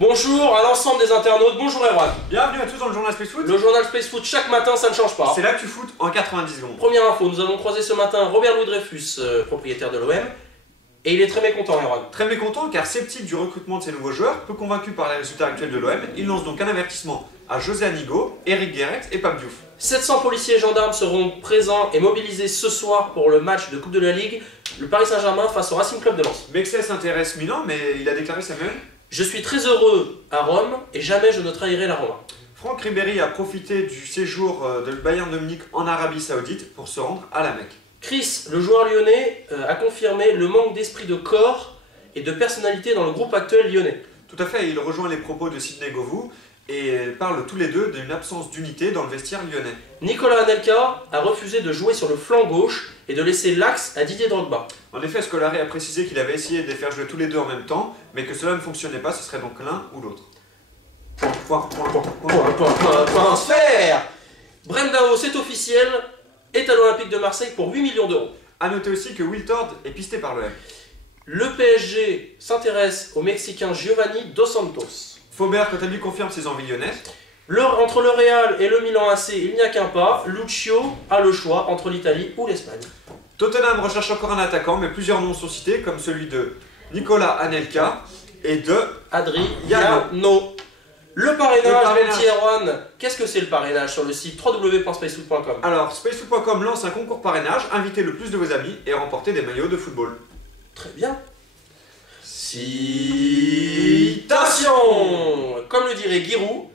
Bonjour à l'ensemble des internautes, bonjour Erwan. Bienvenue à tous dans le journal Space Foot. Le journal Space Foot chaque matin, ça ne change pas. C'est là que tu foot en 90 secondes. Première info, nous avons croisé ce matin Robert Louis Dreyfus, propriétaire de l'OM, et il est très mécontent Erwan. Très mécontent car sceptique du recrutement de ses nouveaux joueurs, peu convaincu par les résultats actuels de l'OM, il lance donc un avertissement à José Anigo, Eric Guéret et Pape Diouf. 700 policiers et gendarmes seront présents et mobilisés ce soir pour le match de Coupe de la Ligue, le Paris Saint-Germain face au Racing Club de Lens. Mexès intéresse Milan, mais il a déclaré Samuel. Je suis très heureux à Rome et jamais je ne trahirai la Roma. Franck Ribéry a profité du séjour de Bayern de Munich en Arabie Saoudite pour se rendre à la Mecque. Chris, le joueur lyonnais, a confirmé le manque d'esprit de corps et de personnalité dans le groupe actuel lyonnais. Tout à fait, il rejoint les propos de Sidney Govou et parlent tous les deux d'une absence d'unité dans le vestiaire lyonnais. Nicolas Anelka a refusé de jouer sur le flanc gauche et de laisser l'axe à Didier Drogba. En effet, Scolari a précisé qu'il avait essayé de les faire jouer tous les deux en même temps, mais que cela ne fonctionnait pas, ce serait donc l'un ou l'autre. Transfert. Brendao, c'est officiel, est à l'Olympique de Marseille pour 8 millions d'euros. A noter aussi que Wiltord est pisté par l'OM. Le PSG s'intéresse au Mexicain Giovanni Dos Santos. Faubert, quant à lui, confirme ses envies lyonnaises. Entre le Real et le Milan AC, il n'y a qu'un pas. Lucio a le choix entre l'Italie ou l'Espagne. Tottenham recherche encore un attaquant, mais plusieurs noms sont cités, comme celui de Nicolas Anelka et de Adriano. Le parrainage, mon petit Erwan. Qu'est-ce que c'est le parrainage sur le site www.spacefoot.com? Alors, spacefoot.com lance un concours parrainage, invitez le plus de vos amis et remportez des maillots de football. Très bien. Citation. Comme le dirait Giroud,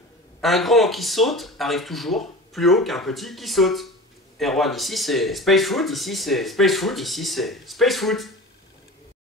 un grand qui saute arrive toujours plus haut qu'un petit qui saute. Erwan, ici c'est Space Foot. Ici c'est Space Foot. Ici c'est Space Foot.